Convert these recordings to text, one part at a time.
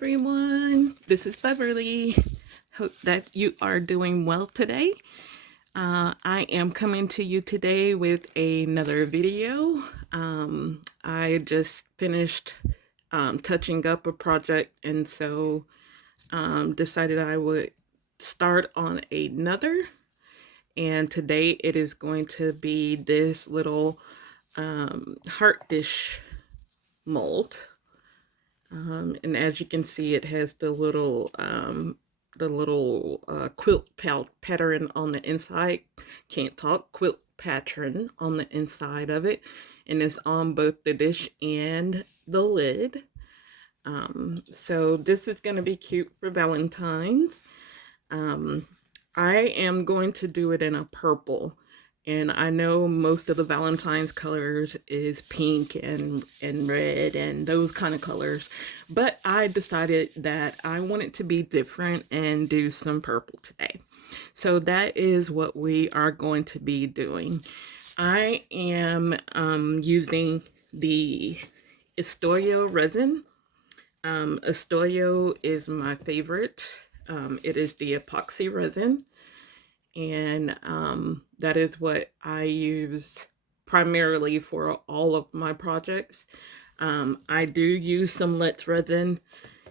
everyone, this is Beverly. Hope that you are doing well today. I am coming to you today with another video. I just finished touching up a project, and so decided I would start on another. And today it is going to be this little heart dish mold. And as you can see, it has the little quilt pattern on the inside. Can't talk. Quilt pattern on the inside of it, and it's on both the dish and the lid. So this is going to be cute for Valentine's. I am going to do it in a purple. And I know most of the Valentine's colors is pink and red and those kind of colors. But I decided that I wanted to be different and do some purple today. So that is what we are going to be doing. I am using the ISTOYO resin. ISTOYO is my favorite. It is the epoxy resin. And that is what I use primarily for all of my projects. I do use some Let's resin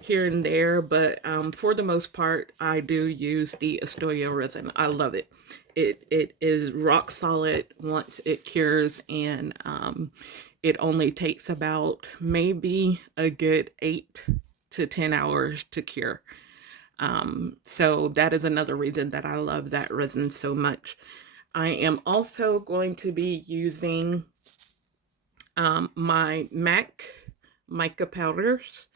here and there, but for the most part, I do use the ISTOYO resin. I love it. It is rock solid once it cures, and it only takes about maybe a good 8 to 10 hours to cure. So that is another reason that I love that resin so much. I am also going to be using my M.A.K Mica Powders,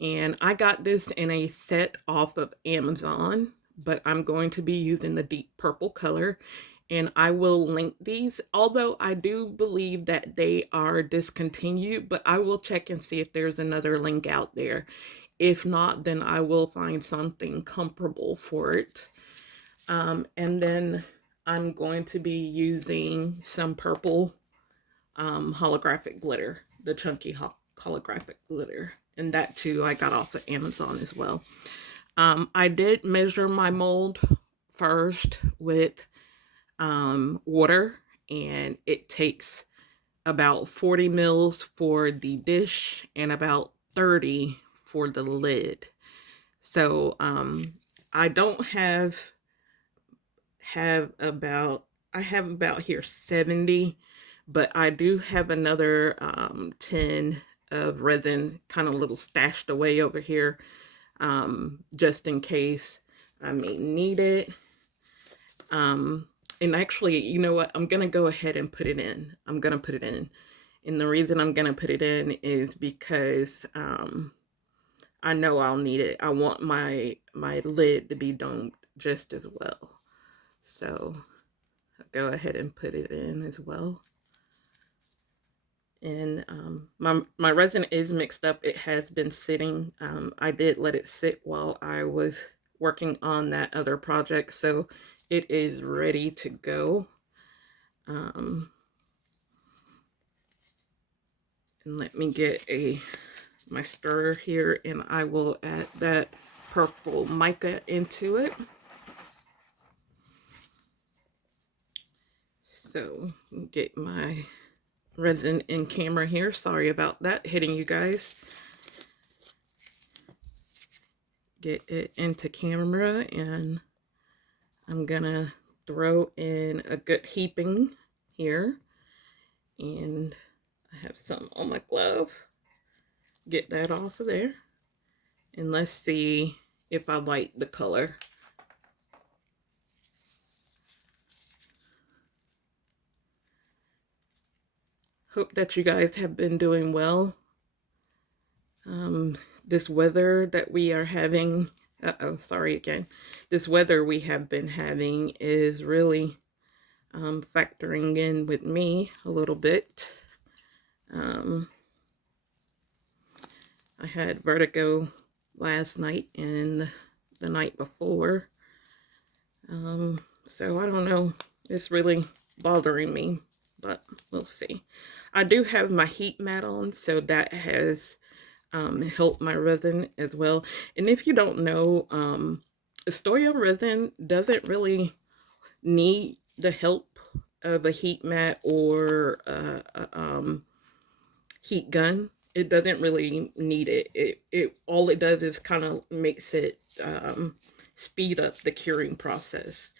and I got this in a set off of Amazon, but I'm going to be using the deep purple color, and I will link these, although I do believe that they are discontinued, but I will check and see if there's another link out there. If not, then I will find something comparable for it. And then I'm going to be using some purple holographic glitter, the chunky holographic glitter. And that too I got off of Amazon as well. I did measure my mold first with water, and it takes about 40 mils for the dish and about 30 for the lid. So I don't have about here 70, but I do have another 10 of resin kind of little stashed away over here, just in case I may need it. And actually, you know what, I'm gonna go ahead and put it in. I'm gonna put it in, and the reason I'm gonna put it in is because I know I'll need it. I want my lid to be domed just as well. So I'll go ahead and put it in as well. And my resin is mixed up. It has been sitting. I did let it sit while I was working on that other project, so it is ready to go. And let me get my stirrer here, and I will add that purple mica into it. So get my resin in camera here. Sorry about that, hitting you guys. Get it into camera, and I'm gonna throw in a good heaping here, and I have some on my glove. Get that off of there, and let's see if I like the color. Hope that you guys have been doing well. This weather that we are having, this weather we have been having is really factoring in with me a little bit. I had vertigo last night and the night before. So I don't know, it's really bothering me, but we'll see. I do have my heat mat on, so that has help my resin as well. And if you don't know, ISTOYO resin doesn't really need the help of a heat mat or heat gun. It doesn't really need it. It all it does is kind of makes it speed up the curing process.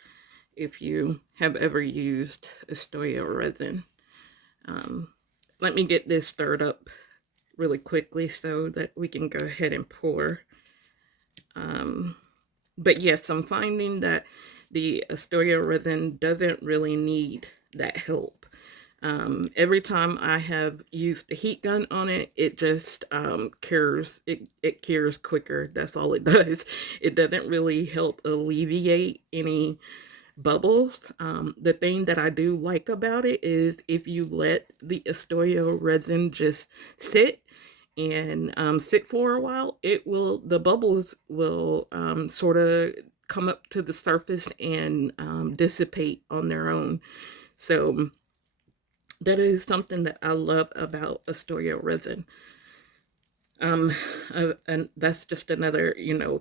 If you have ever used ISTOYO resin, let me get this stirred up really quickly so that we can go ahead and pour. But yes, I'm finding that the ISTOYO resin doesn't really need that help. Every time I have used the heat gun on it, it just cures. It cures quicker. That's all it does. It doesn't really help alleviate any bubbles. The thing that I do like about it is if you let the ISTOYO resin just sit and sit for a while, the bubbles will sort of come up to the surface and dissipate on their own. So that is something that I love about ISTOYO resin. And that's just another,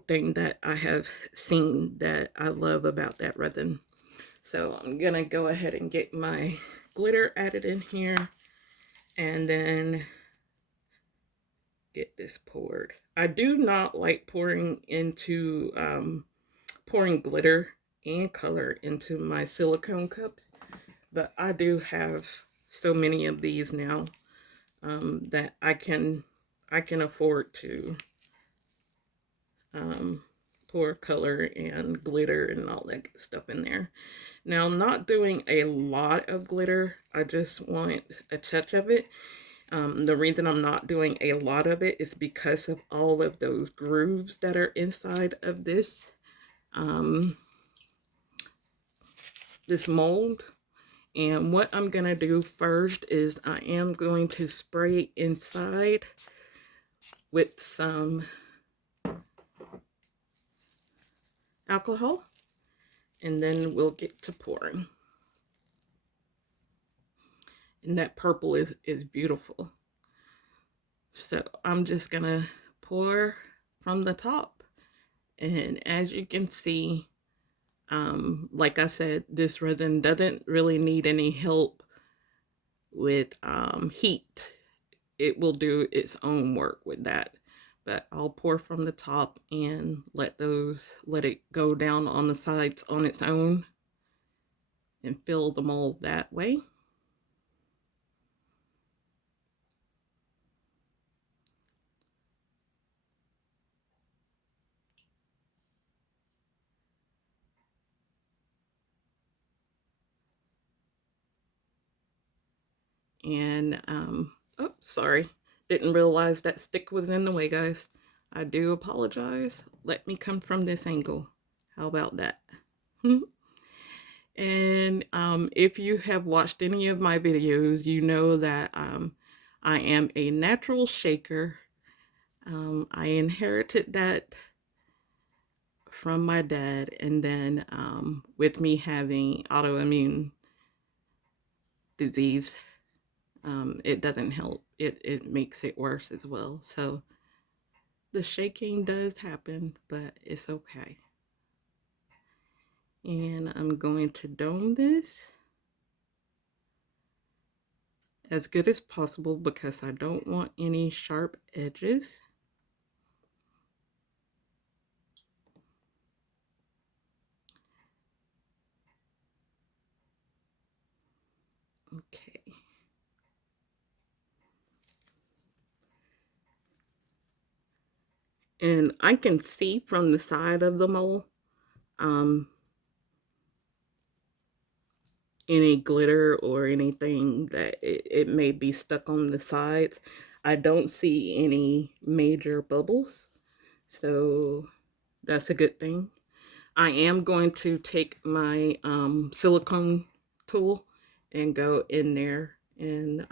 thing that I have seen that I love about that resin. So I'm gonna go ahead and get my glitter added in here and then get this poured. I do not like pouring glitter and color into my silicone cups, but I do have so many of these now that I can afford to pour color and glitter and all that stuff in there. Now, I'm not doing a lot of glitter. I just want a touch of it. The reason I'm not doing a lot of it is because of all of those grooves that are inside of this this mold. And what I'm going to do first is I am going to spray inside with some alcohol, and then we'll get to pouring. And that purple is beautiful. So I'm just going to pour from the top. And as you can see, like I said, this resin doesn't really need any help with heat. It will do its own work with that. But I'll pour from the top and let it go down on the sides on its own and fill the mold that way. And, oh, sorry. Didn't realize that stick was in the way, guys. I do apologize. Let me come from this angle. How about that? And if you have watched any of my videos, you know that I am a natural shaker. I inherited that from my dad, and then with me having autoimmune disease, it doesn't help. It makes it worse as well. So the shaking does happen, but it's okay. And I'm going to dome this as good as possible because I don't want any sharp edges. Okay. And I can see from the side of the mold any glitter or anything that it may be stuck on the sides. I don't see any major bubbles, so that's a good thing. I am going to take my silicone tool and go in there and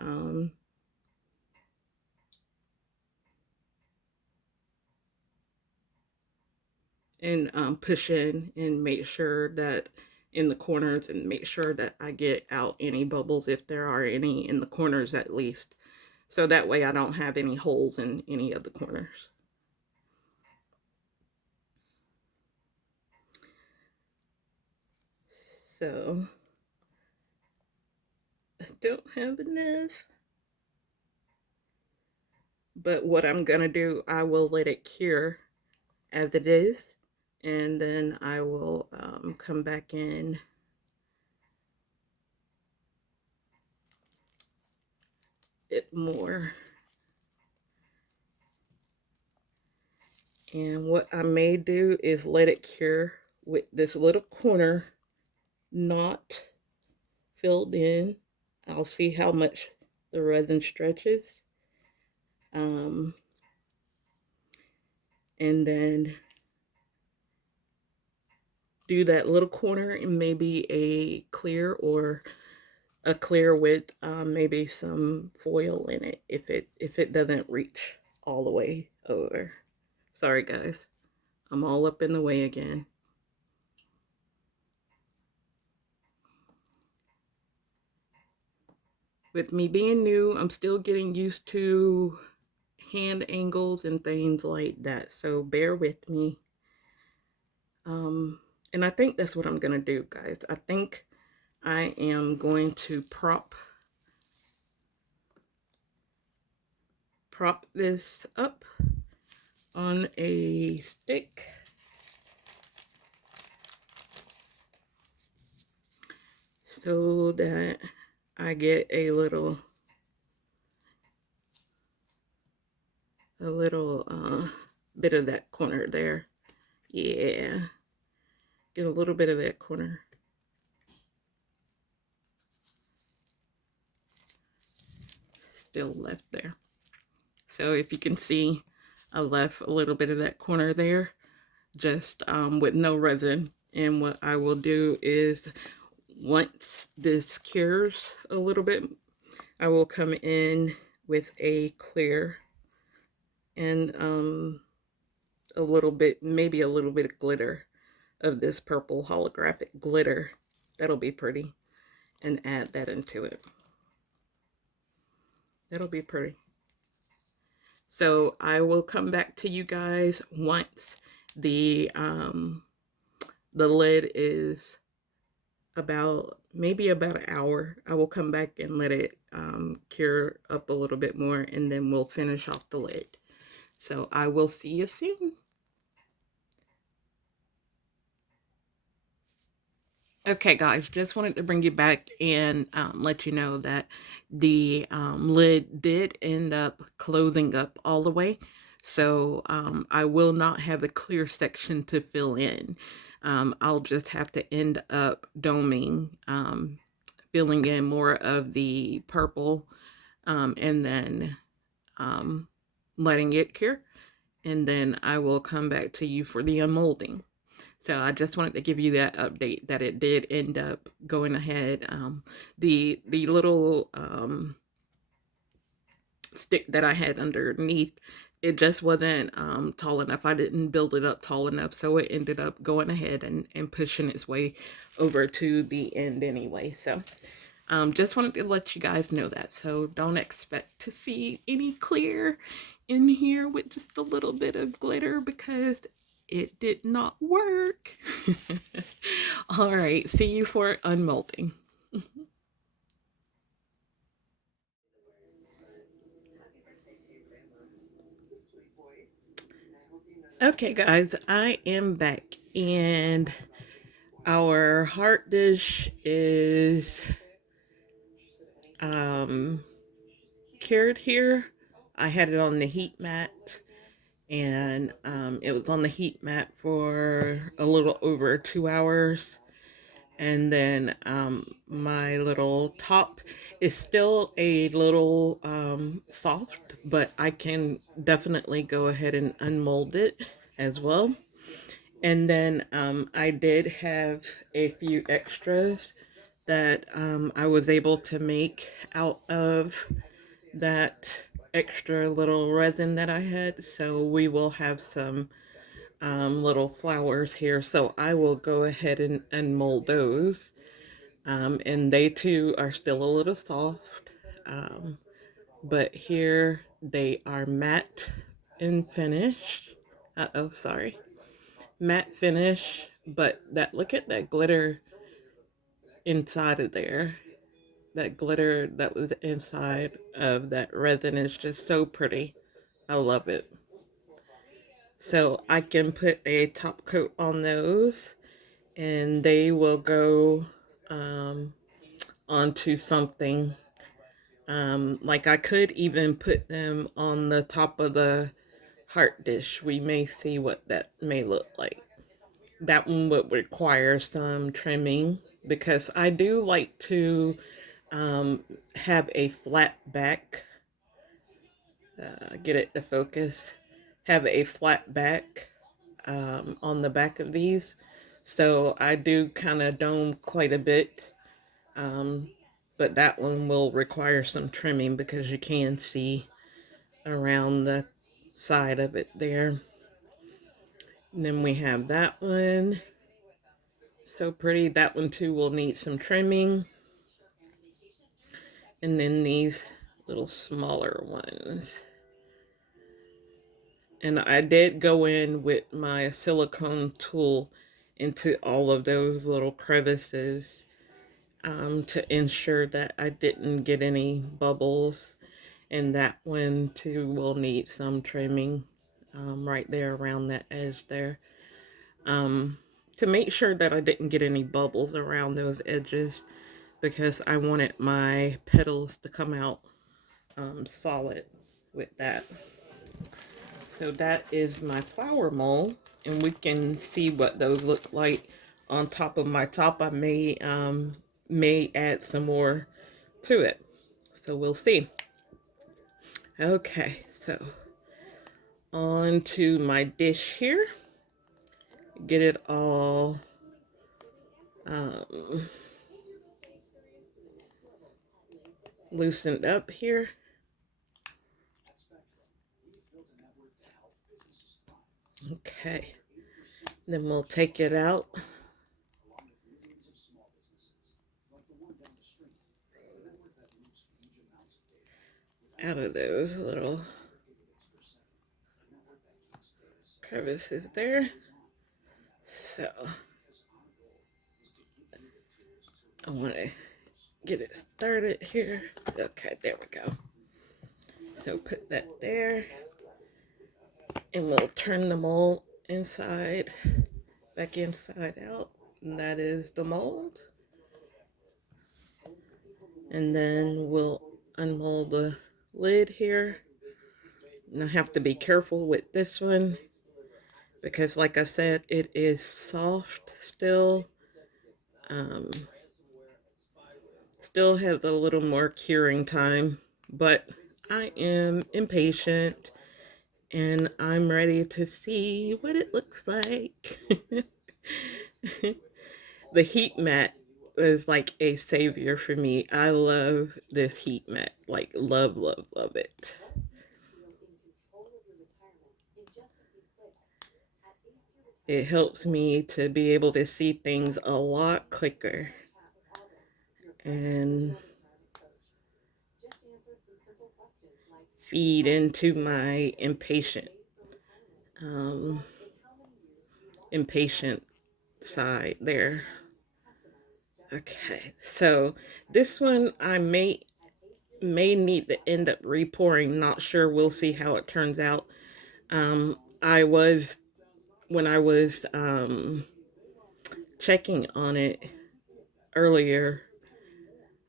push in and make sure that in the corners, and make sure that I get out any bubbles if there are any in the corners at least. So that way I don't have any holes in any of the corners. So I don't have enough. But what I'm going to do, I will let it cure as it is. And then I will come back in it more. And what I may do is let it cure with this little corner not filled in. I'll see how much the resin stretches. And then do that little corner and maybe a clear, or a clear with maybe some foil in it if it doesn't reach all the way over. Sorry guys, I'm all up in the way again. With me being new, I'm still getting used to hand angles and things like that, so bear with me. And I think that's what I'm gonna do, guys. I think I am going to prop this up on a stick so that I get a little bit of that corner there. Yeah, get a little bit of that corner. Still left there. So if you can see, I left a little bit of that corner there, just with no resin. And what I will do is, once this cures a little bit, I will come in with a clear and a little bit, maybe a little bit of glitter, of this purple holographic glitter. That'll be pretty, and add that into it. That'll be pretty. So I will come back to you guys once the lid is maybe about an hour. I will come back and let it cure up a little bit more, and then we'll finish off the lid. So I will see you soon. Okay guys, just wanted to bring you back and let you know that the lid did end up closing up all the way. So I will not have a clear section to fill in. I'll just have to end up doming, filling in more of the purple, and then letting it cure. And then I will come back to you for the unmolding. So I just wanted to give you that update that it did end up going ahead. The little stick that I had underneath, it just wasn't tall enough. I didn't build it up tall enough, so it ended up going ahead and pushing its way over to the end anyway. So just wanted to let you guys know that. So don't expect to see any clear in here with just a little bit of glitter, because it did not work. All right, see you for unmolding. Okay guys, I am back, and our heart dish is cured here. I had it on the heat mat, and it was on the heat mat for a little over 2 hours. And then my little top is still a little soft, but I can definitely go ahead and unmold it as well. And then I did have a few extras that I was able to make out of that extra little resin that I had. So we will have some little flowers here. So I will go ahead and mold those. And they too are still a little soft. but here they are matte in finish. Sorry. Matte finish, but look at that glitter inside of there. That glitter that was inside of that resin is just so pretty. I love it. So I can put a top coat on those and they will go onto something. Like I could even put them on the top of the heart dish. We may see what that may look like. That one would require some trimming because I do like to have a flat back. Get it to focus. Have a flat back on the back of these. So I do kind of dome quite a bit. But that one will require some trimming because you can see around the side of it there. And then we have that one. So pretty. That one too will need some trimming. And then these little smaller ones. And I did go in with my silicone tool into all of those little crevices to ensure that I didn't get any bubbles. And that one too will need some trimming right there around that edge there. To make sure that I didn't get any bubbles around those edges because I wanted my petals to come out solid with that. So that is my flower mold, and we can see what those look like on top of my top. I may add some more to it, so we'll see. Okay, so on to my dish here. Get it all loosened up here. Okay, then we'll take it out. Out of those little crevices there. So I want to get it started here. Okay, there we go. So put that there. And we'll turn the mold inside, back inside out. And that is the mold. And then we'll unmold the lid here. And I have to be careful with this one because like I said, it is soft still. Still has a little more curing time, but I am impatient and I'm ready to see what it looks like. The heat mat is like a savior for me. I love this heat mat. Like, love, love, love it. It helps me to be able to see things a lot quicker. And feed into my impatient side there. Okay, so this one I may need to end up repouring. Not sure. We'll see how it turns out. When I was checking on it earlier,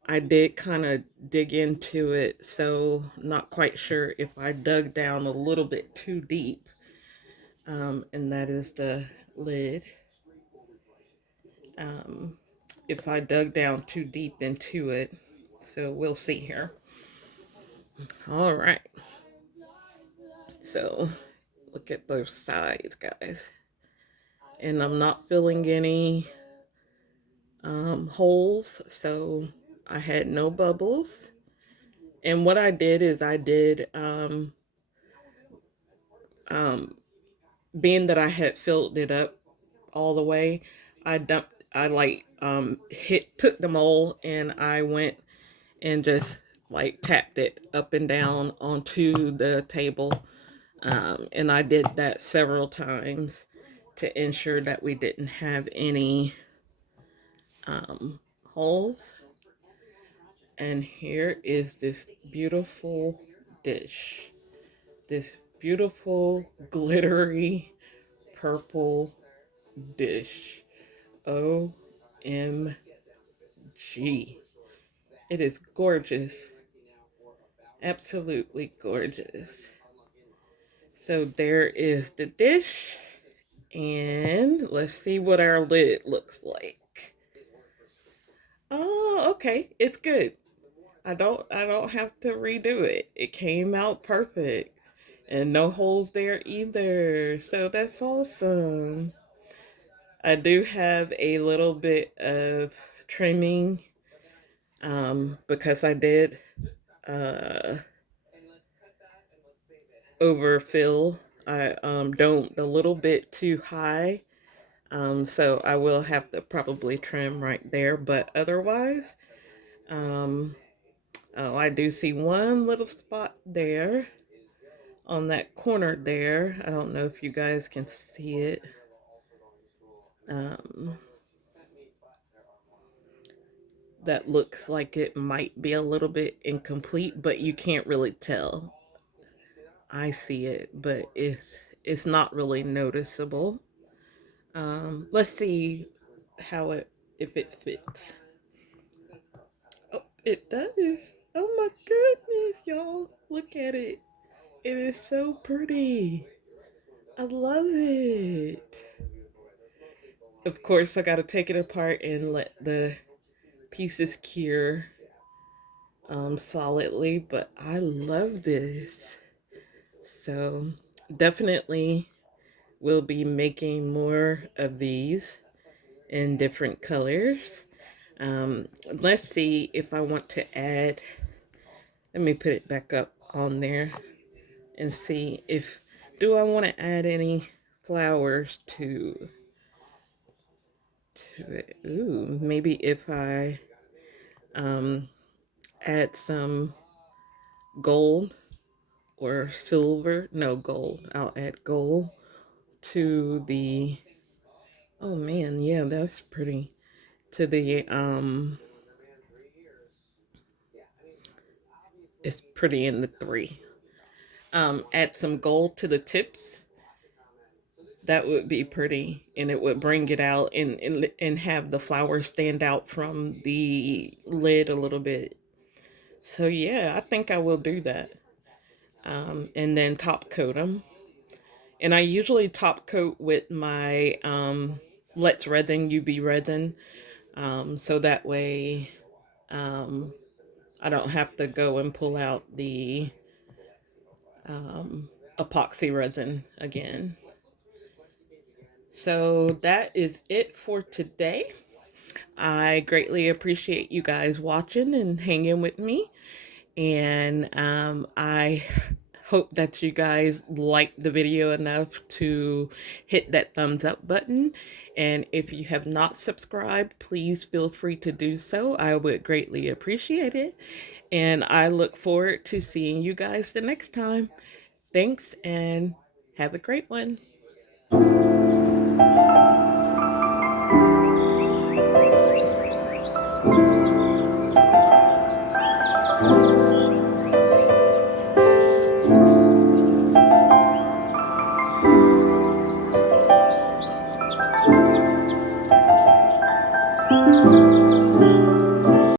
I did kind of dig into it, so not quite sure if I dug down a little bit too deep. And that is the lid. If I dug down too deep into it, so we'll see here. All right. So look at those sides, guys. And I'm not filling any holes, so I had no bubbles. And what I did is being that I had filled it up all the way, took the mold and I went and just like tapped it up and down onto the table. And I did that several times to ensure that we didn't have any holes. And here is this beautiful dish. This beautiful glittery purple dish. OMG. It is gorgeous. Absolutely gorgeous. So there is the dish. And let's see what our lid looks like. Oh, okay. It's good. I don't have to redo it. It came out perfect. And no holes there either. So that's awesome. I do have a little bit of trimming because I did overfill. I don't a little bit too high. So I will have to probably trim right there, but otherwise, oh, I do see one little spot there on that corner there. I don't know if you guys can see it. That looks like it might be a little bit incomplete, but you can't really tell. I see it, but it's not really noticeable. Let's see how it if it fits. Oh, it does. Oh my goodness, y'all. Look at it. It is so pretty. I love it. Of course, I gotta take it apart and let the pieces cure solidly, but I love this. So definitely will be making more of these in different colors. Let's see if I want to add, let me put it back up on there and see if, do I want to add any flowers to it? Ooh, maybe if I add some gold or silver, no gold, I'll add gold to the, oh man, yeah, that's pretty, to the, it's pretty in the 3. Add some gold to the tips. That would be pretty, and it would bring it out and have the flowers stand out from the lid a little bit. So yeah, I think I will do that. And then top coat them. And I usually top coat with my Let's Resin UV resin, so that way I don't have to go and pull out the epoxy resin again. So that is it for today. I greatly appreciate you guys watching and hanging with me. And I hope that you guys liked the video enough to hit that thumbs up button. And if you have not subscribed, please feel free to do so. I would greatly appreciate it. And I look forward to seeing you guys the next time. Thanks and have a great one.